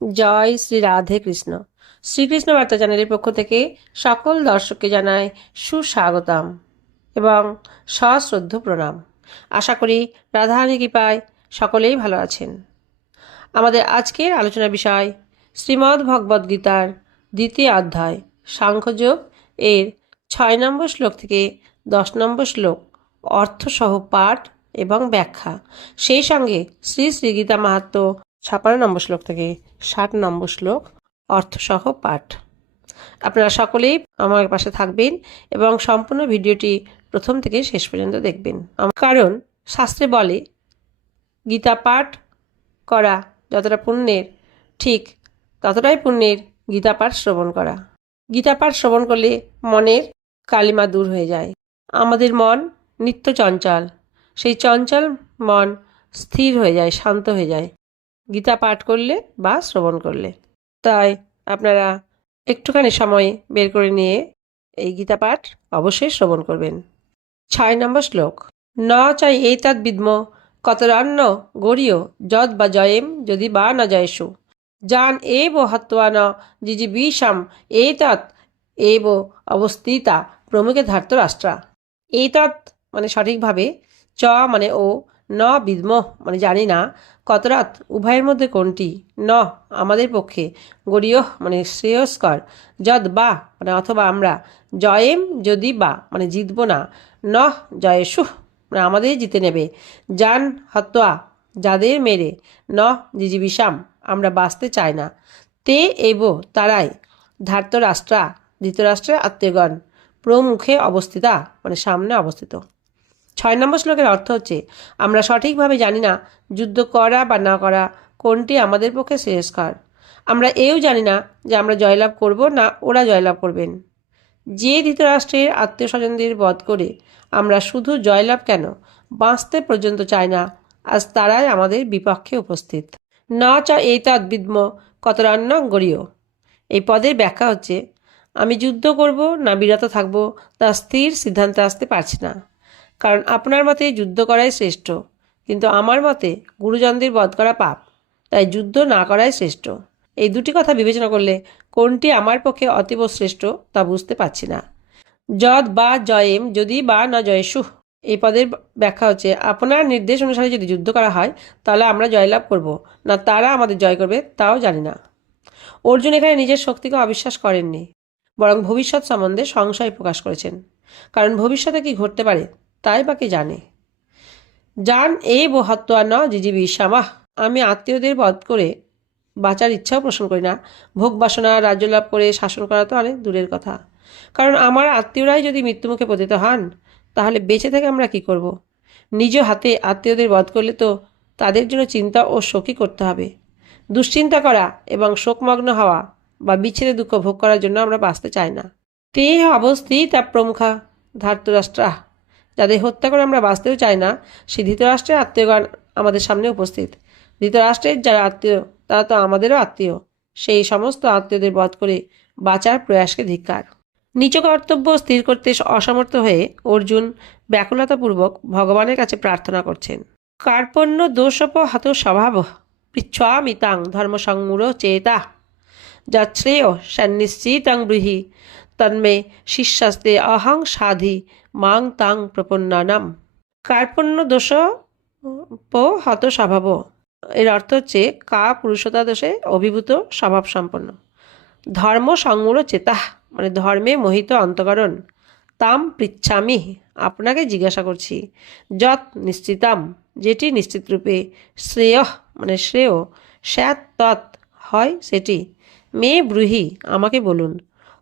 জয় শ্রী রাধে কৃষ্ণ। শ্রীকৃষ্ণ বার্তা চ্যানেলের পক্ষ থেকে সকল দর্শককে জানাই সুস্বাগতম এবং সশ্রদ্ধ প্রণাম। আশা করি রাধারানী কৃপায় সকলেই ভালো আছেন। আমাদের আজকের আলোচনা বিষয় শ্রীমদ্ ভগবদ্ গীতার দ্বিতীয় অধ্যায়, সাংখ্যযোগ এর ছয় নম্বর শ্লোক থেকে দশ নম্বর শ্লোক, অর্থসহ পাঠ এবং ব্যাখ্যা। সেই সঙ্গে শ্রী শ্রী গীতা মাহাত্ম ছাপান্ন নম্বর শ্লোক থেকে ষাট নম্বর শ্লোক, অর্থসহ পাঠ। আপনারা সকলেই আমার পাশে থাকবেন এবং সম্পূর্ণ ভিডিওটি প্রথম থেকে শেষ পর্যন্ত দেখবেন। কারণ, শাস্ত্রে বলে, গীতা পাঠ করা যতটা পুণ্যের, ঠিক ততটাই পুণ্যের গীতা পাঠ শ্রবণ করা। গীতা পাঠ শ্রবণ করলে মনের কালিমা দূর হয়ে যায়। আমাদের মন নিত্য চঞ্চল। সেই চঞ্চল মন স্থির হয়ে যায়, শান্ত হয়ে যায়। গীতা পাঠ করলে বা শ্রবণ করলে। তাই আপনারা একটুখানি সময় বের করে নিয়ে এই গীতা পাঠ অবশ্যই শ্রবণ করবেন। ছয় নম্বর শ্লোক। ন চাই এই তৎ বিদ্ম, কতরান্ন গড়ীয় যদ বা জয়েম যদি বা ন জয়সু যান এব হত্বা ন জিজি বিষম এতৎ এব অবস্থিতা প্রমুখে ধার্ত রাষ্ট্রা এতৎ মানে সঠিকভাবে চ মানে ও ন বিদ্ম মানে জানি না কতরাত উভয়ের মধ্যে কোনটি? ন, আমাদের পক্ষে। গরীয় মানে শ্রেয়স্কর। যদ বা মানে অথবা আমরা। জয়েম যদি বা মানে জিতব না। ন জয়েশু মানে আমাদের জিতে নেবে। জান হত্বা যাদের মেরে। ন, জিজিবিষাম, আমরা বাঁচতে চাই না। তে এব তারাই ধার্ত রাষ্ট্রা ধৃতরাষ্ট্রের আত্মীয়গণ। প্রমুখে অবস্থিতা মানে সামনে অবস্থিত। ছয় নম্বর শ্লোকের অর্থ হচ্ছে, আমরা সঠিকভাবে জানি না যুদ্ধ করা বা না করা কোনটি আমাদের পক্ষে শ্রেয়স্কর। আমরা এও জানি না যে আমরা জয়লাভ করব না ওরা জয়লাভ করবেন। যে ধৃতরাষ্ট্রের আত্মীয় স্বজনদের বধ করে আমরা শুধু জয়লাভ কেন বাঁচতে পর্যন্ত চাই না, আজ তারাই আমাদের বিপক্ষে উপস্থিত। না চা এই তদ্বিদ্ম কতরান্ন গড়ীয়। এই পদের ব্যাখ্যা হচ্ছে, আমি যুদ্ধ করব না বিরত থাকব তা স্থির সিদ্ধান্তে আসতে পারছি না। কারণ আপনার মতে যুদ্ধ করাই শ্রেষ্ঠ, কিন্তু আমার মতে গুরুজনদের বধ করা পাপ, তাই যুদ্ধ না করাই শ্রেষ্ঠ। এই দুটি কথা বিবেচনা করলে কোনটি আমার পক্ষে অতীব শ্রেষ্ঠ তা বুঝতে পারছি না। যদ বা জয়েম যদি বা না জয়েশু এই পদের ব্যাখ্যা হচ্ছে, আপনার নির্দেশ অনুসারে যদি যুদ্ধ করা হয়, তাহলে আমরা জয়লাভ করব, না তারা আমাদের জয় করবে, তাও জানি না। অর্জুন এখানে নিজের শক্তিকে অবিশ্বাস করেননি, বরং ভবিষ্যৎ সম্বন্ধে সংশয় প্রকাশ করেছেন। কারণ ভবিষ্যতে কি ঘটতে পারে তাই বা কে জানে? জান এই বহাত্মা ন জিজিবি শ্যামাহ আমি আত্মীয়দের বধ করে বাঁচার ইচ্ছাও পোষণ করি না। ভোগ বাসনা, রাজ্য লাভ করে শাসন করা তো অনেক দূরের কথা। কারণ আমার আত্মীয়রাই যদি মৃত্যুমুখে পতিত হন, তাহলে বেঁচে থেকে আমরা কি করব। নিজ হাতে আত্মীয়দের বধ করলে তো তাদের জন্য চিন্তা ও শোকই করতে হবে। দুশ্চিন্তা করা এবং শোকমগ্ন হওয়া বা বিচ্ছেদে দুঃখ ভোগ করার জন্য আমরা বাঁচতে চাই না। তে অবস্থিতা প্রমুখা ধার্তরাষ্ট্রা যাদের হত্যা করে আমরা বাঁচতেও চাই না, সেই ধৃতরাষ্ট্রের আত্মীয়গণ আমাদের সামনে উপস্থিত। ধৃতরাষ্ট্রের যারা আত্মীয়, তারা তো আমাদেরও আত্মীয়। সেই সমস্ত আত্মীয়দের বধ করে বাঁচার প্রয়াসকে ধিক্কার। নিচ কর্তব্য স্থির করতে অসমর্থ হয়ে অর্জুন ব্যাকুলতাপূর্বক ভগবানের কাছে প্রার্থনা করছেন। কার্পণ্য দোষপ হত স্বভাব পৃচ্ছামিতাং ধর্মসংমূঢ় চেতা। যা শ্রেয় সন্নিশ্চিতং ব্রুহি। তন্মে শিষ্যাস্তে অহং সাধি মাং তাং প্রপন্নানাম। কার্পণ্য দোষ প হত স্বভাব। এর অর্থ হচ্ছে কা পুরুষতা দোষে অভিভূত স্বভাব সম্পন্ন। ধর্ম সংমূঢ় চেতাহ মানে ধর্মে মোহিত অন্তকরণ। তাম পৃচ্ছামি, আপনাকে জিজ্ঞাসা করছি। যৎ নিশ্চিতাম, যেটি নিশ্চিত রূপে শ্রেয় মানে শ্রেয় স্যাত তৎ হয় সেটি। মেয়ে ব্রুহি, আমাকে বলুন।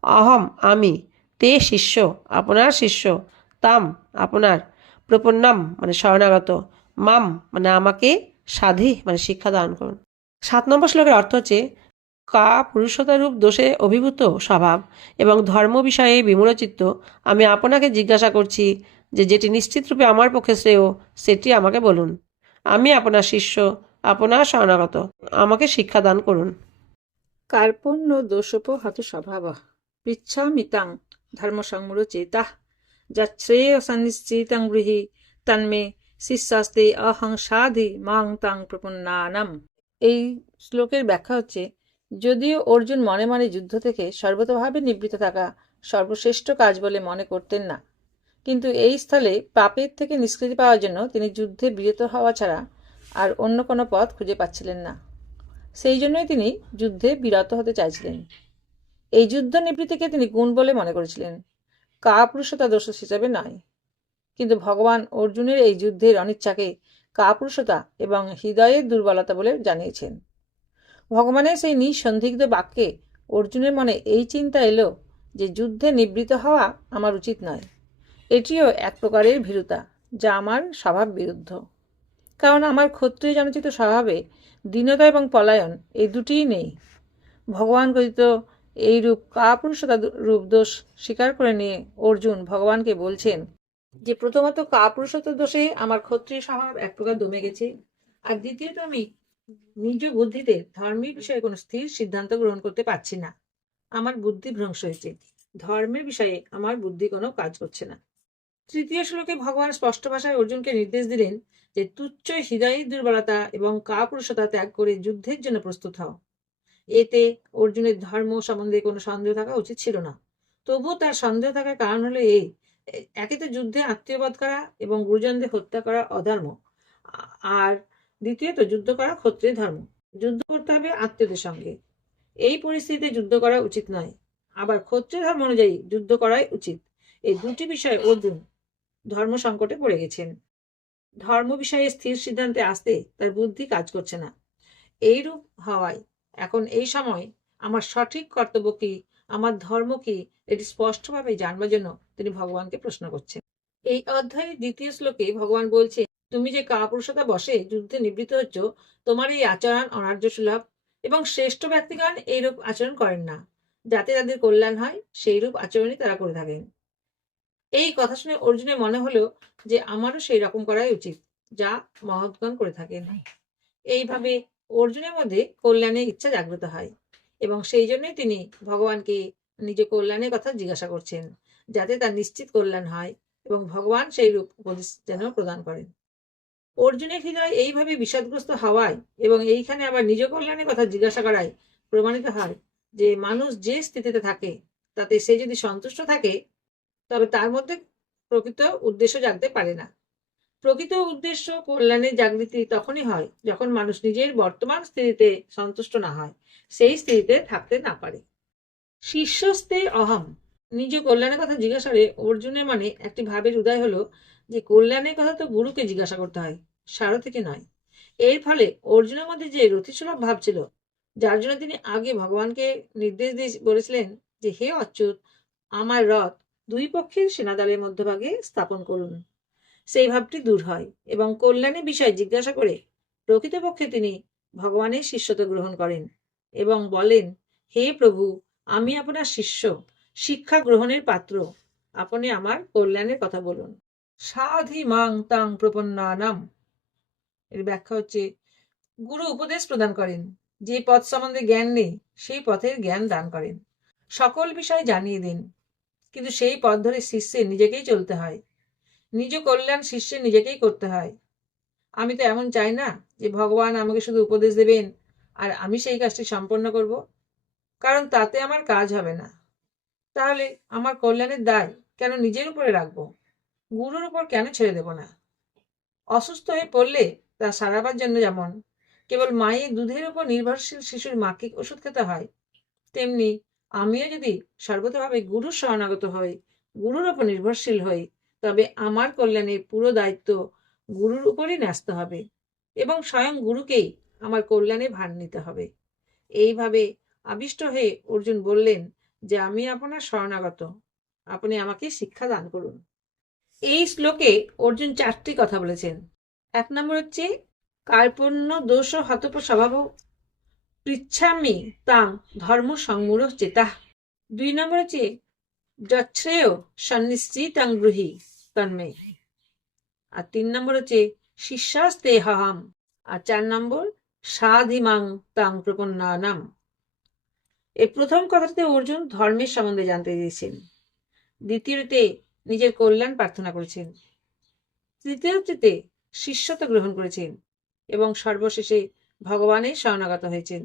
অহম আমি, তে শিষ্য, আপনার শিষ্য, তাম, আপনার, প্রপন্নম মানে শরণাগত, মাম মানে আমাকে সাধি মানে শিক্ষা দান করুন। সাত নম্বর শ্লোকের অর্থ হচ্ছে, কা পুরুষতারূপ দোষে অভিভূত স্বভাব এবং ধর্ম বিষয়ে বিমূঢ়চিত্ত আমি আপনাকে জিজ্ঞাসা করছি যে যেটি নিশ্চিতরূপে আমার পক্ষে শ্রেয়, সেটি আমাকে বলুন। আমি আপনার শিষ্য, আপনার শরণাগত, আমাকে শিক্ষা দান করুন। কার্পণ্য দোষোপহত স্বভাব পৃচ্ছামিতাং ধর্মসংমূঢ় চেতা যশ্রেয় সন্নিশ্চিতং গৃহী তন্মে শিষ্যাস্তে অহং সাধি মাং তাং প্রপন্নানাম এই শ্লোকের ব্যাখ্যা হচ্ছে, যদিও অর্জুন মনে মনে যুদ্ধ থেকে সর্বতভাবে নিবৃত থাকা সর্বশ্রেষ্ঠ কাজ বলে মনে করতেন না। কিন্তু এই স্থলে পাপের থেকে নিষ্কৃতি পাওয়ার জন্য তিনি যুদ্ধে বিরত হওয়া ছাড়া আর অন্য কোনো পথ খুঁজে পাচ্ছিলেন না। সেই জন্যই তিনি যুদ্ধে বিরত হতে চাইছিলেন। এই যুদ্ধ নিবৃত্তিকে তিনি গুণ বলে মনে করেছিলেন। কাপুরুষতা দোষ হিসাবে নয় কিন্তু ভগবান অর্জুনের এই যুদ্ধের অনিচ্ছাকে কাপুরুষতা এবং হৃদয়ের দুর্বলতা বলে জানিয়েছেন। ভগবানের সেই নিঃসন্দিগ্ধ বাক্যে অর্জুনের মনে এই চিন্তা এলো যে যুদ্ধে নিবৃত হওয়া আমার উচিত নয়। এটিও এক প্রকারের ভীরুতা, যা আমার স্বভাব বিরুদ্ধ। কারণ আমার ক্ষত্রিয় জনচিত স্বভাবে দীনতা এবং পলায়ন এই দুটিই নেই। ভগবান কথিত এই রূপ কাপুরুষতা রূপ দোষ স্বীকার করে নিয়ে অর্জুন ভগবানকে বলছেন, যে প্রথমত কাপুরুষতা দোষে আমার ক্ষত্রিয় স্বভাব এক প্রকার দমে গেছে, আর দ্বিতীয়ত আমি নিজ বুদ্ধিতে ধর্মের বিষয়ে কোনো স্থির সিদ্ধান্ত গ্রহণ করতে পারছি না। আমার বুদ্ধি ভ্রংশ হয়েছে, ধর্মের বিষয়ে আমার বুদ্ধি কোনো কাজ করছে না। তৃতীয় শ্লোকে ভগবান স্পষ্ট ভাষায় অর্জুনকে নির্দেশ দিলেন যে তুচ্ছ হৃদয়ের দুর্বলতা এবং কাপুরুষতা ত্যাগ করে যুদ্ধের জন্য প্রস্তুত হও। এতে অর্জুনের ধর্ম সম্বন্ধে কোনো সন্দেহ থাকা উচিত ছিল না। তবুও তার সন্দেহ থাকার কারণ হলো এই, একে তো যুদ্ধে আত্মীয়বধ করা এবং গুরুজনদের হত্যা করা অধর্ম, আর দ্বিতীয়ত যুদ্ধ করা ক্ষত্রিয় ধর্ম। যুদ্ধ করতে হবে আত্মীয়দের সঙ্গে। এই পরিস্থিতিতে যুদ্ধ করা উচিত নয়। আবার ক্ষত্রিয় ধর্ম অনুযায়ী যুদ্ধ করাই উচিত। এই দুটি বিষয়ে অর্জুন ধর্ম সংকটে পড়ে গেছেন। ধর্ম বিষয়ে স্থির সিদ্ধান্তে আসতে তার বুদ্ধি কাজ করছে না। এইরূপ হওয়ায় এখন এই সময় আমার সঠিক কর্তব্য কি? আমার ধর্ম কি? এটি স্পষ্টভাবে জানবার জন্য তিনি ভগবানকে প্রশ্ন করছেন। এই অধ্যায়ের দ্বিতীয় শ্লোকে ভগবান বলছে, তুমি যে কাপুরুষতা বসে যুদ্ধে নিবৃত্ত হচ্ছ, তোমার এই আচরণ অনার্য সুলভ এবং শ্রেষ্ঠ ব্যক্তিগণ এইরূপ আচরণ করেন না। যাতে তাদের কল্যাণ হয় সেই রূপ আচরণই তারা করে থাকেন। এই কথা শুনে অর্জুনের মনে হলো যে, আমারও সেই রকম করাই উচিত, যা মহৎগণ করে থাকেন। এইভাবে অর্জুনের মধ্যে কল্যাণের ইচ্ছা জাগ্রত হয় এবং সেই জন্যই তিনি ভগবানকে নিজ কল্যাণের কথা জিজ্ঞাসা করছেন যাতে তার নিশ্চিত কল্যাণ হয় এবং ভগবান সেই রূপ উপদেশ যেন প্রদান করেন। অর্জুনের হৃদয় এইভাবে বিষাদগ্রস্ত হওয়ায় এবং এইখানে আবার নিজ কল্যাণের কথা জিজ্ঞাসা করায় প্রমাণিত হয় যে মানুষ যে স্থিতিতে থাকে তাতে সে যদি সন্তুষ্ট থাকে তবে তার মধ্যে প্রকৃত উদ্দেশ্য জাগতে পারে না। প্রকৃত উদ্দেশ্য কল্যাণের জাগৃতি তখনই হয় যখন মানুষ নিজের বর্তমান স্থিতিতে সন্তুষ্ট না হয়, সেই স্থিতিতে থাকতে না পারে। শীর্ষস্থে অহম। নিজ কল্যাণের কথা জিজ্ঞাসা করে অর্জুনের মানে একটি ভাবের উদয় হলো যে কল্যাণের কথা তো গুরুকে জিজ্ঞাসা করতে হয়, সারথীকে নয়। এর ফলে অর্জুনের মধ্যে যে রতিসুলভ ভাব ছিল, যার জন্য তিনি আগে ভগবানকে নির্দেশ দিয়ে বলেছিলেন যে, হে অচ্যুত, আমার রথ দুই পক্ষের সেনাদলের মধ্যভাগে স্থাপন করুন। সেই ভাবটি দূর হয় এবং কল্যাণের বিষয় জিজ্ঞাসা করে প্রকৃতপক্ষে তিনি ভগবানের শিষ্যত্ব গ্রহণ করেন এবং বলেন, হে প্রভু, আমি আপনার শিষ্য, শিক্ষা গ্রহণের পাত্র। আপনি আমার কল্যাণের কথা বলুন। সাধি মাং তাং প্রপন্নানাম। এর ব্যাখ্যা হচ্ছে, গুরু উপদেশ প্রদান করেন, যে পথ সম্বন্ধে জ্ঞান নেই, সেই পথের জ্ঞান দান করেন। সকল বিষয় জানিয়ে দিন, কিন্তু সেই পথ ধরে শিষ্যে নিজেকেই চলতে হয়। নিজ কল্যাণ শিষ্যে নিজেকেই করতে হয়। আমি তো এমন চাই না যে ভগবান আমাকে শুধু উপদেশ দেবেন আর আমি সেই কাজটি সম্পন্ন করব, কারণ তাতে আমার কাজ হবে না। তাহলে আমার কল্যাণের দায় কেন নিজের উপরে রাখব? গুরুর উপর কেন ছেড়ে দেব না? অসুস্থ হয়ে পড়লে তা সারাবার জন্য যেমন, কেবল মায়ের দুধের উপর নির্ভরশীল শিশুর মাকে ওষুধ খেতে হয়, তেমনি আমিও যদি সর্বতভাবে গুরুর শরণাগত হই, গুরুর উপর নির্ভরশীল হই তবে আমার কল্যাণের পুরো দায়িত্ব গুরুর উপরই ন্যস্ত হবে এবং স্বয়ং গুরুকেই আমার কল্যাণে ভার নিতে হবে। এইভাবে আবিষ্ট হয়ে অর্জুন বললেন যে আমি আপনার শরণাগত। আপনি আমাকে শিক্ষা দান করুন। এই শ্লোকে অর্জুন চারটি কথা বলেছেন। এক নম্বর হচ্ছে, কার্পণ্য দোষ হতপ স্বভাব পৃচ্ছামি তাং ধর্ম সংমূঢ় চেতা দুই নম্বর হচ্ছে যচ্ছেয় সন্নিশ্চিতাং ব্রুহি। তন্মে। আর তিন নম্বর হচ্ছে শিষ্যাস্তে হহাম আর চার নম্বর, সাধিমাং তাং প্রপন্নানাম। এই প্রথম কথাটিতে অর্জুন ধর্মের সম্বন্ধে জানতে চেয়েছেন। দ্বিতীয়তে নিজের কল্যাণ প্রার্থনা করেছেন। তৃতীয়টিতে শিষ্যত্ব গ্রহণ করেছেন এবং সর্বশেষে ভগবানের শরণাগত হয়েছেন।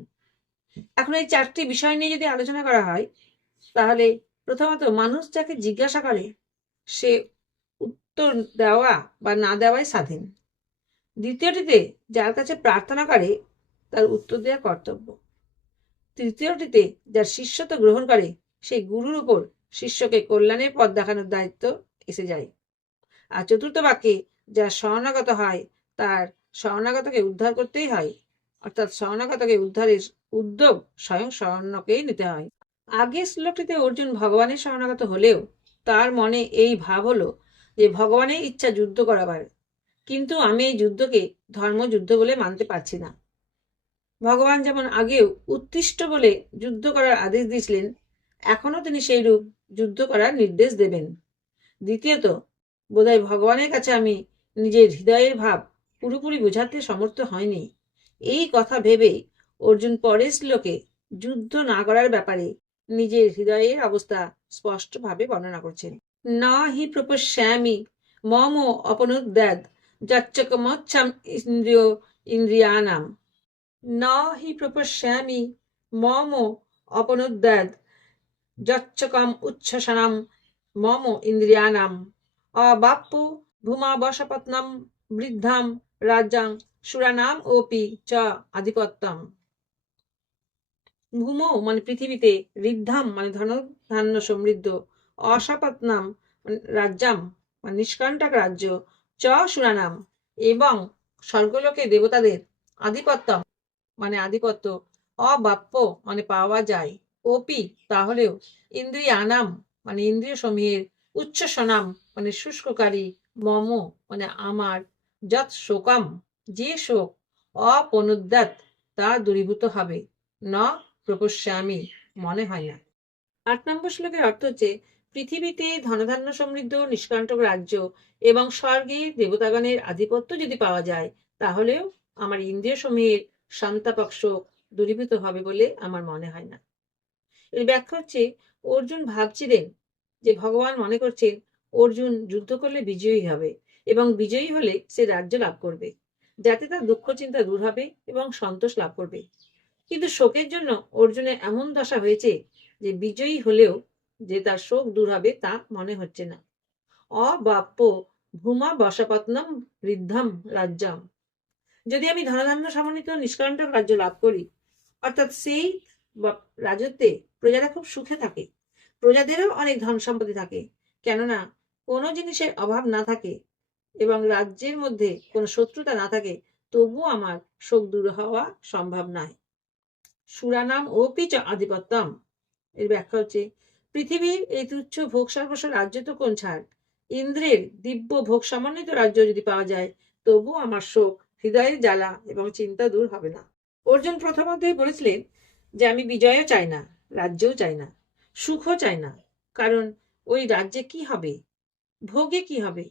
এখন এই চারটি বিষয় নিয়ে যদি আলোচনা করা হয়, তাহলে প্রথমত মানুষ যাকে জিজ্ঞাসা করে, সে উত্তর দেওয়া বা না দেওয়াই স্বাধীন। দ্বিতীয়টিতে, যার কাছে প্রার্থনা করে, তার উত্তর দেওয়া কর্তব্য। তৃতীয়টিতে, যার শিষ্যত্ব গ্রহণ করে, সেই গুরুর উপর শিষ্যকে কল্যাণের পথ দেখানোর দায়িত্ব এসে যায়। আর চতুর্থ বাক্যে যার শরণাগত হয়, তার শরণাগতকে উদ্ধার করতেই হয়। অর্থাৎ শরণাগতকে উদ্ধারের উদ্যোগ স্বয়ং শরণকেই নিতে হয়। আগের শ্লোকটিতে অর্জুন ভগবানের শরণাগত হলেও, তার মনে এই ভাব হলো যে ভগবানের ইচ্ছা যুদ্ধ করাবার। কিন্তু আমি এই যুদ্ধকে ধর্মযুদ্ধ বলে মানতে পারছি না। ভগবান যেমন আগেও উৎকৃষ্ট বলে যুদ্ধ করার আদেশ দিয়েছিলেন এখনও তিনি সেই রূপ যুদ্ধ করার নির্দেশ দেবেন। দ্বিতীয়ত, বোধহয় ভগবানের কাছে আমি নিজের হৃদয়ের ভাব পুরোপুরি বোঝাতে সমর্থ হয়নি। এই কথা ভেবে অর্জুন পরের শ্লোকে যুদ্ধ না করার ব্যাপারে নিজের হৃদয়ের অবস্থা স্পষ্টভাবে বর্ণনা করছেন। না হি প্রপশ্যামি, মম অপনুদ্যাদ যাচ্চকমচ্ছাম ইন্দ্রিয়, ইন্দ্রিয়ানাম। না হি প্রপশ্যামি, মম অপনুদ্যাদ যচ্চকম উচ্ছ্বসনম, মম ইন্দ্রিয়ানাম। অবাপ্য ভূমা বশপত্নম বৃদ্ধাম রাজ্যাং সুরানাম ওপি চ আধিপত্যম। ভূমো মানে পৃথিবীতে, ঋদ্ধাম মানে ধন ধান্য সমৃদ্ধ। অসাপত্নাম মানে রাজ্যাম মানে নিষ্কণ্টক রাজ্য, চ সুরানাম, এবং স্বর্গলোকে দেবতাদের আধিপত্যম মানে আধিপত্য, অবাপ্য মানে পাওয়া যায়। ওপি তাহলেও ইন্দ্রিয়ানাম মানে ইন্দ্রিয় সমূহের উচ্চ সনাম মানে শুষ্ককারী, মম মানে আমার যত শোকাম, যে শোক অপনুদ্যাত, তা দূরীভূত হবে, ন প্রপশ্যামি মনে হয় না। আট নম্বর শ্লোকের অর্থ হচ্ছে পৃথিবীতে ধনধান্য সমৃদ্ধ নিষ্কান্তক রাজ্য এবং স্বর্গে দেবতাগণের আধিপত্য যদি পাওয়া যায়, তাহলেও আমার ইন্দ্রিয় সমূহের সন্তাপক শোক দূরীভূত হবে বলে আমার মনে হয় না। এর ব্যাখ্যা হচ্ছে, অর্জুন ভাবছিলেন যে ভগবান মনে করছেন, অর্জুন যুদ্ধ করলে বিজয়ী হবে এবং বিজয়ী হলে সে রাজ্য লাভ করবে, যাতে তার দুঃখ চিন্তা দূর হবে এবং সন্তোষ লাভ করবে। কিন্তু শোকের জন্য অর্জুনের এমন দশা হয়েছে যে বিজয়ী হলেও যে তার শোক দূর হবে তা মনে হচ্ছে না। অবাপ্য ভূমা বসাপত্নম বৃদ্ধাম রাজ্যাম। যদি আমি ধনধান্য সমন্বিত নিষ্কণ্টক রাজ্য লাভ করি, অর্থাৎ সেই রাজত্বে প্রজারা খুব সুখে থাকে, প্রজাদেরও অনেক ধন সম্পত্তি থাকে, কেননা কোনো জিনিসের অভাব না থাকে এবং রাজ্যের মধ্যে কোনো শত্রুতা না থাকে তবুও আমার শোক দূর হওয়া সম্ভব নয়। সুরানাম ও পিচ আধিপত্যম। এর ব্যাখ্যা হচ্ছে পৃথিবীর এই তুচ্ছ ভোগ সর্বস্ব রাজ্য তো কোন ছাড়? ইন্দ্রের দিব্য ভোগ সমন্বিত রাজ্য যদি পাওয়া যায়, তবু আমার শোক, হৃদয়ের জ্বালা এবং চিন্তা দূর হবে না। অর্জুন প্রথমতেই বলেছিলেন যে আমি বিজয়ও চাই না, রাজ্যও চাই না, সুখও চাই না, কারণ ওই রাজ্যে কি হবে? ভোগে কি হবে?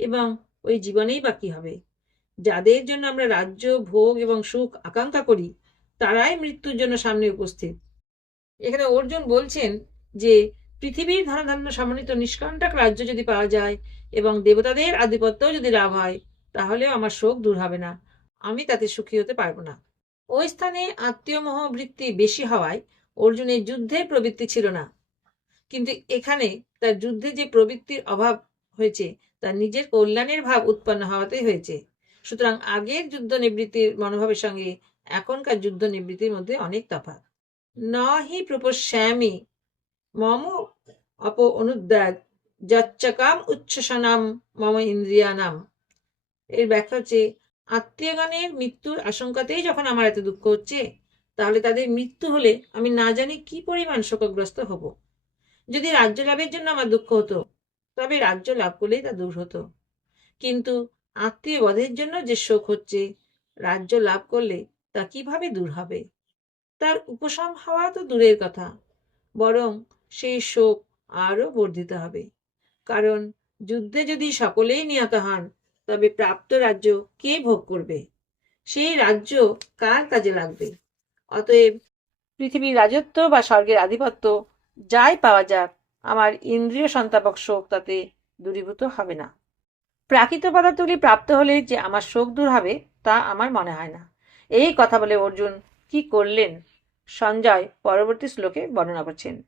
এবং ওই জীবনেই বা কি হবে? যাদের জন্য আমরা রাজ্য, ভোগ এবং সুখ আকাঙ্ক্ষা করি, তারাই মৃত্যুর জন্য সামনে উপস্থিত। এখানে অর্জুন বলছেন যে পৃথিবীর ধনধান্য সমন্বিত নিষ্কণ্টক রাজ্য যদি পাওয়া যায় এবং দেবতাদের আধিপত্যও যদি লাভ হয়, তাহলেও আমার শোক দূর হবে না। আমি তাতে সুখী হতে পারব না। ওই স্থানে আত্মীয় মহবৃত্তি বেশি হওয়ায় অর্জুনের যুদ্ধের প্রবৃত্তি ছিল না। কিন্তু এখানে তার যুদ্ধে যে প্রবৃত্তির অভাব হয়েছে তার নিজের কল্যাণের ভাব উৎপন্ন হওয়াতেই হয়েছে। সুতরাং আগের যুদ্ধ নিবৃত্তির মনোভাবের সঙ্গে এখনকার যুদ্ধ নিবৃত্তির মধ্যে অনেক তফাৎ। ন হি প্রপশ্যামি মম অপ অনুদ্যাগ যচ্চকাম উচ্ছ্বসনাম মম ইন্দ্রিয়ানাম এর ব্যাখ্যা হচ্ছে, আত্মীয়গণের মৃত্যুর আশঙ্কাতেই যখন আমার এত দুঃখ হচ্ছে, তাহলে তাদের মৃত্যু হলে আমি না জানি কি পরিমাণ শোকগ্রস্ত হব। যদি রাজ্য লাভের জন্য আমার দুঃখ হতো, তবে রাজ্য লাভ করলেই তা দূর হতো। কিন্তু আত্মীয় বধের জন্য যে শোক হচ্ছে, রাজ্য লাভ করলে তা কীভাবে দূর হবে? তার উপশম হওয়া তো দূরের কথা। বরং সেই শোক আরও বর্ধিত হবে। কারণ যুদ্ধে যদি সকলেই নিহত হন, তবে প্রাপ্ত রাজ্য কে ভোগ করবে? সেই রাজ্য কার কাজে লাগবে? অতএব পৃথিবীর রাজত্ব বা স্বর্গের আধিপত্য যাই পাওয়া যাক, আমার ইন্দ্রিয় সন্তাপক শোক তাতে দূরীভূত হবে না। প্রাকৃত পদার্থগুলি প্রাপ্ত হলে যে আমার শোক দূর হবে, তা আমার মনে হয় না। এই কথা বলে অর্জুন কি করলেন? সঞ্জয় পরবর্তী শ্লোকে বর্ণনা করছেন।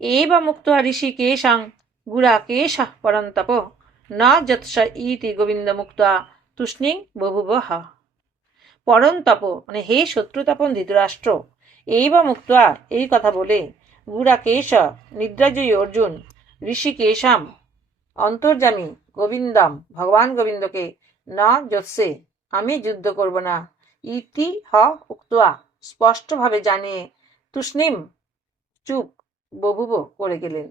ঋষি কেশাং গুড়া কেশ পরন্তপ ন যৎস ইতি গোবিন্দ মুক্ত তুষ্ণিং বহুব হা পরন্তপ মানে হে শত্রুতাপন ধৃতরাষ্ট্র এই বা মুক্ত এই কথা বলে গুড়া কেশ নিদ্রাজয়ী অর্জুন ঋষি কেশাম অন্তর্জামী গোবিন্দম, ভগবান গোবিন্দকে না যৎসে আমি যুদ্ধ করব না। ইতি হ উক্তয়া স্পষ্টভাবে জানিয়ে তুষ্ণিম, চুপ ববুব করে গেলেন।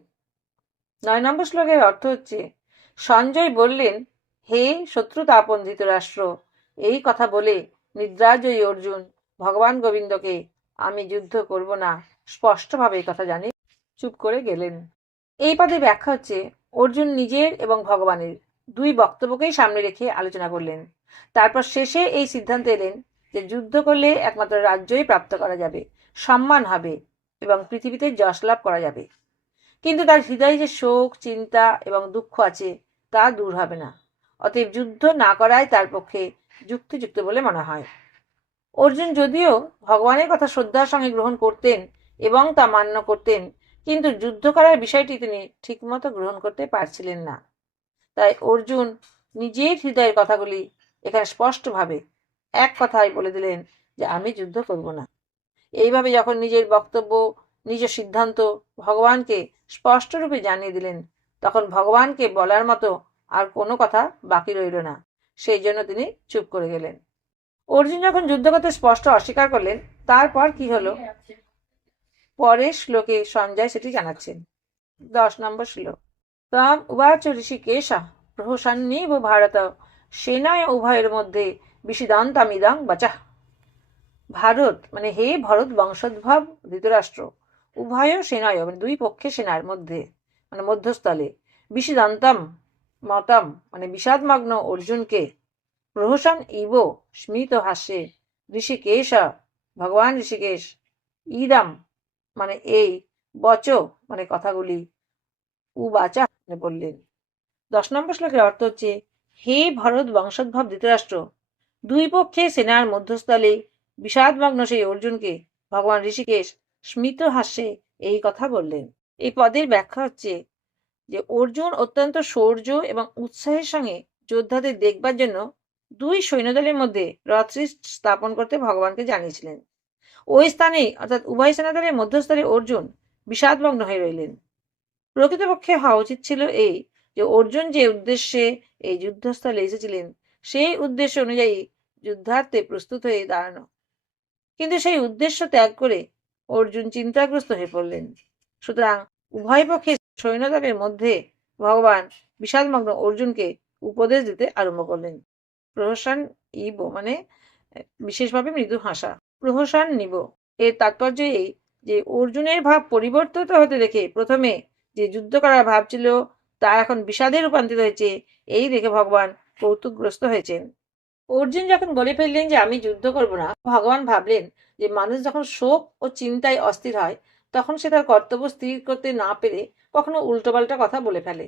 নয় নম্বর শ্লোকের অর্থ হচ্ছে, সঞ্জয় বললেন, হে শত্রুতাপন ধৃতরাষ্ট্র এই কথা বলে নিদ্রাজয়ী অর্জুন, ভগবান গোবিন্দকে আমি যুদ্ধ করব না। স্পষ্টভাবে এই কথা জানি চুপ করে গেলেন। এই পদে ব্যাখ্যা হচ্ছে, অর্জুন নিজের এবং ভগবানের দুই বক্তব্যকেই সামনে রেখে আলোচনা করলেন। তারপর শেষে এই সিদ্ধান্তে এলেন যে যুদ্ধ করলে একমাত্র রাজ্যই প্রাপ্ত করা যাবে, সম্মান হবে এবং পৃথিবীতে যশ লাভ করা যাবে। কিন্তু তার হৃদয়ে যে শোক, চিন্তা এবং দুঃখ আছে, তা দূর হবে না। অতএব যুদ্ধ না করাই তার পক্ষে যুক্তিযুক্ত বলে মনে হয়। অর্জুন যদিও ভগবানের কথা শ্রদ্ধার সঙ্গে গ্রহণ করতেন এবং তা মান্য করতেন, কিন্তু যুদ্ধ করার বিষয়টি তিনি ঠিকমতো গ্রহণ করতে পারছিলেন না। তাই অর্জুন নিজের হৃদয়ের কথাগুলি এখানে স্পষ্টভাবে এক কথায় বলে দিলেন যে, আমি যুদ্ধ করব না। এইভাবে যখন নিজের বক্তব্য নিজ সিদ্ধান্ত ভগবানকে স্পষ্টরূপে জানিয়ে দিলেন, তখন ভগবানকে বলার মতো আর কোনো কথা বাকি রইল না। সেই জন্য তিনি চুপ করে গেলেন। অর্জুন যখন যুদ্ধ করতে স্পষ্ট অস্বীকার করলেন, তারপর কি হলো? পরের শ্লোকে সঞ্জয় সেটি জানাচ্ছেন। দশ নম্বর শ্লোক। তাম উবাচ ঋষিকেশা প্রহসান্নিব ভারত, সেনায় উভয়ের মধ্যে বিষিদান্তামিদাং বাচা। ভারত মানে হে ভরত বংশোদ্ভব ধৃতরাষ্ট্র উভয় সেনায় মানে দুই পক্ষে সেনার মধ্যে মানে মধ্যস্থলে। বিষিদান্তম মতম মানে বিষাদমগ্ন অর্জুনকে, প্রহসন ইব স্মিত হাস্যে, ঋষিকেশ, ভগবান ঋষিকেশ, ইদাম মানে এই বচ মানে কথাগুলি উবাচা মানে বললেন। দশ নম্বর শ্লোকের অর্থ হচ্ছে, হে ভরত বংশোদ্ভব ধৃতরাষ্ট্র, দুই পক্ষে সেনার মধ্যস্থলে বিষাদমগ্ন সেই অর্জুনকে, ভগবান ঋষিকেশ স্মিত হাস্যে এই কথা বললেন। এই পদের ব্যাখ্যা হচ্ছে যে অর্জুন অত্যন্ত শৌর্য এবং উৎসাহের সঙ্গে যোদ্ধাদের দেখবার জন্য দুই সৈন্যদলের মধ্যে রথ স্থাপন করতে ভগবানকে জানিয়েছিলেন। ওই স্থানে অর্থাৎ উভয় সেনাদলের মধ্যস্থলে অর্জুন বিষাদমগ্ন হয়ে রইলেন। প্রকৃতপক্ষে হওয়া উচিত ছিল এই যে অর্জুন যে উদ্দেশ্যে এই যুদ্ধস্থলে এসেছিলেন, সেই উদ্দেশ্য অনুযায়ী যুদ্ধার্থে প্রস্তুত হয়ে দাঁড়ানো। কিন্তু সেই উদ্দেশ্য ত্যাগ করে অর্জুন চিন্তাগ্রস্ত হয়ে পড়লেন। সুতরাং উভয় পক্ষে সৈন্যদলের মধ্যে ভগবান বিষাদমগ্ন অর্জুনকে উপদেশ দিতে আরম্ভ করলেন। প্রহসান ইব মানে বিশেষভাবে মৃদু হাসা, প্রহসান নিব। এর তাৎপর্য এই যে অর্জুনের ভাব পরিবর্তিত হতে দেখে প্রথমে যে যুদ্ধ করার ভাব ছিল, তা এখন বিষাদে রূপান্তরিত হয়েছে, এই দেখে ভগবান কৌতুকগ্রস্ত হয়েছেন। অর্জুন যখন বলে ফেললেন যে আমি যুদ্ধ করব না, ভগবান ভাবলেন যে মানুষ যখন শোক ও চিন্তায় অস্থির হয়, তখন সে তার কর্তব্য স্থির করতে না পেরে কখনো উল্টোপাল্টা কথা বলে ফেলে।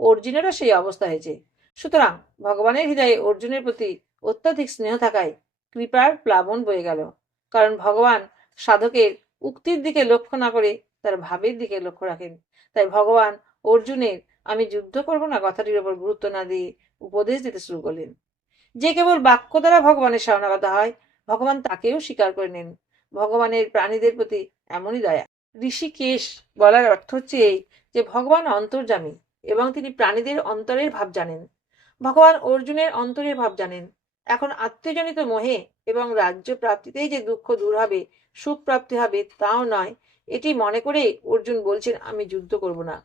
অর্জুনেরও সেই অবস্থা হয়েছে। সুতরাং ভগবানের হৃদয়ে অর্জুনের প্রতি অত্যাধিক স্নেহ থাকায় কৃপার প্লাবন বয়ে গেল। কারণ ভগবান সাধকের উক্তির দিকে লক্ষ্য না করে তার ভাবের দিকে লক্ষ্য রাখেন। তাই ভগবান অর্জুনের আমি যুদ্ধ করব না কথাটির ওপর গুরুত্ব না দিয়ে উপদেশ দিতে শুরু করলেন। যে কেবল বাক্য দ্বারা ভগবানের শরণাগত হয়, ভগবান তাকেও স্বীকার করে নেন। ভগবানের প্রাণীদের প্রতি এমনই দয়া। ঋষিকেশ বলার অর্থ হচ্ছে এই যে ভগবান অন্তর্জামী এবং তিনি প্রাণীদের অন্তরের ভাব জানেন। ভগবান অর্জুনের অন্তরের ভাব জানেন। এখন আত্মজনিত মোহে এবং রাজ্য প্রাপ্তিতেই যে দুঃখ দূর হবে, সুখ প্রাপ্তি হবে তাও নয়, এটি মনে করে অর্জুন বলছেন, আমি যুদ্ধ করব না।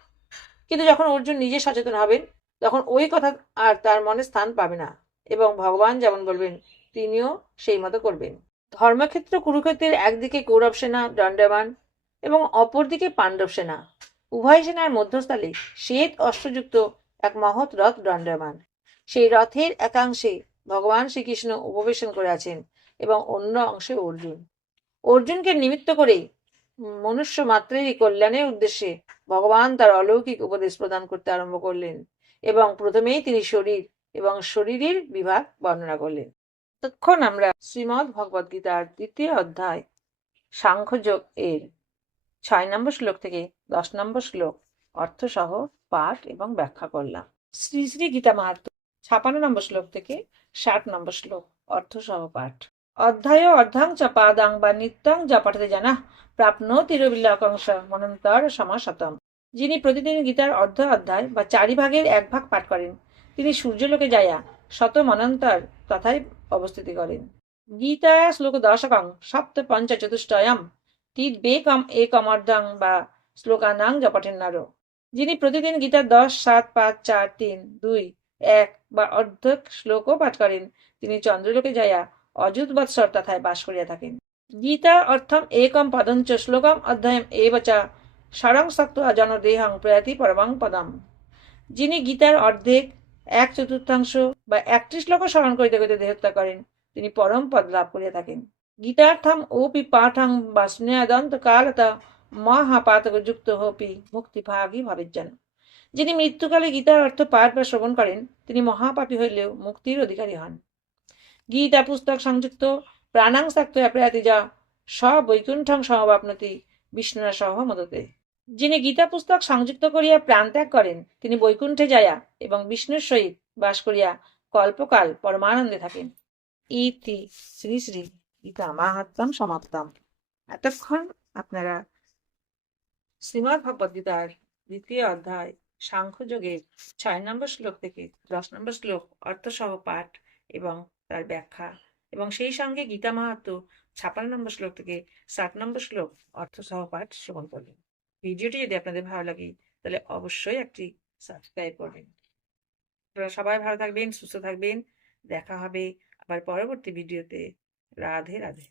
কিন্তু যখন অর্জুন নিজে সচেতন হবেন, তখন ওই কথা আর তার মনে স্থান পাবে না। এবং ভগবান যেমন বলবেন, তিনিও সেই মতো করবেন। ধর্মক্ষেত্র কুরুক্ষেত্রের একদিকে কৌরব সেনা, দণ্ডায়মান, এবং অপরদিকে পাণ্ডব সেনা। উভয় সেনার মধ্যস্থলে শ্বেত অস্ত্রযুক্ত এক মহৎ রথ দণ্ডায়মান। সেই রথের একাংশে ভগবান শ্রীকৃষ্ণ উপবেশন করে আছেন এবং অন্য অংশে অর্জুন। অর্জুনকে নিমিত্ত করেই মনুষ্য মাত্রেরই কল্যাণের উদ্দেশ্যে ভগবান তার অলৌকিক উপদেশ প্রদান করতে আরম্ভ করলেন এবং প্রথমেই তিনি শরীর এবং শরীরের বিভাগ বর্ণনা করলেন। তখন আমরা শ্রীমৎ ভগবদ গীতার দ্বিতীয় অধ্যায়, সাংখ্যযোগ এর ছয় নম্বর শ্লোক থেকে দশ নম্বর শ্লোক অর্থসহ পাঠ এবং ব্যাখ্যা করলাম। শ্রী শ্রী গীতা মাহাত্ম ছাপান্ন নম্বর শ্লোক থেকে ষাট নম্বর শ্লোক অর্থসহ পাঠ। অধ্যায় অর্ধাং চ পাদাং বা নিত্যাং যা পাঠাতে জানা প্রাপ্নোতিরবিল্লাকাংশ মনন্তর সমাশতম। যিনি প্রতিদিন গীতার অর্ধ অধ্যায় বা চারি ভাগের এক ভাগ পাঠ করেন তিনি সূর্যলোকে যাইয়া শত মনন্তর তথায় অবস্থিতি করেন। গীতা শ্লোক দশকং সপ্ত পঞ্চ চতুষ্টয়ম তিদ্বেকম একম অর্ধং বা শ্লোকানাং জপঠেন্নারো যিনি প্রতিদিন গীতা দশ, সাত, পাঁচ, চার, তিন, দুই, এক বা অর্ধক শ্লোকও পাঠ করেন, তিনি চন্দ্রলোকে যাইয়া অযুত বৎসর তথায় বাস করিয়া থাকেন। গীতা অর্থম একম পদঞ্চ শ্লোকম অধ্যায়ম এব চ সারং শক্ত জনদেহং প্রয়াতি পরমাং পদম। যিনি গীতার অর্ধেক এক চতুর্থাংশ বা একত্রিশ শ্লোকও স্মরণ করিতে করিতে দেহত্যা করেন। তিনি পরম পদ লাভ করিয়া থাকেন। গীতার্থম ওপি পাঠং বা স্নেহাদন্ত কালতা মহাপাতক যুক্ত হোপি ভাবের যিনি মৃত্যুকালে গীতার অর্থ পাঠ বা শ্রবণ করেন, তিনি মহাপাপী হইলেও মুক্তির অধিকারী হন। গীতা পুস্তক সংযুক্ত প্রাণাং শাক্ত প্রয়াতি যা সবৈকুণ্ঠং সমবাপনতি বিষ্ণুরা সহ মদতে। যিনি গীতা পুস্তক সংযুক্ত করিয়া প্রাণ ত্যাগ করেন, তিনি বৈকুণ্ঠে যায়া এবং বিষ্ণুর সহিত বাস করিয়া কল্পকাল পরমানন্দে থাকেন। ইতি শ্রী শ্রী গীতা মাহাত্ম সমাপ্তম। এতক্ষণ আপনারা শ্রীমৎ ভগবদ্গীতার দ্বিতীয় অধ্যায় সাংখ্যযোগের ছয় নম্বর শ্লোক থেকে দশ নম্বর শ্লোক অর্থসহ পাঠ এবং তার ব্যাখ্যা এবং সেই সঙ্গে গীতা মাহাত্ম ছাপান্ন নম্বর শ্লোক থেকে ষাট নম্বর শ্লোক অর্থসহ পাঠ শ্রবণ করলেন। ভিডিওটি যদি আপনাদের ভালো লাগে, তাহলে অবশ্যই একটি সাবস্ক্রাইব করবেন। আপনারা সবাই ভালো থাকবেন, সুস্থ থাকবেন। দেখা হবে আবার পরবর্তী ভিডিওতে রাধে রাধে।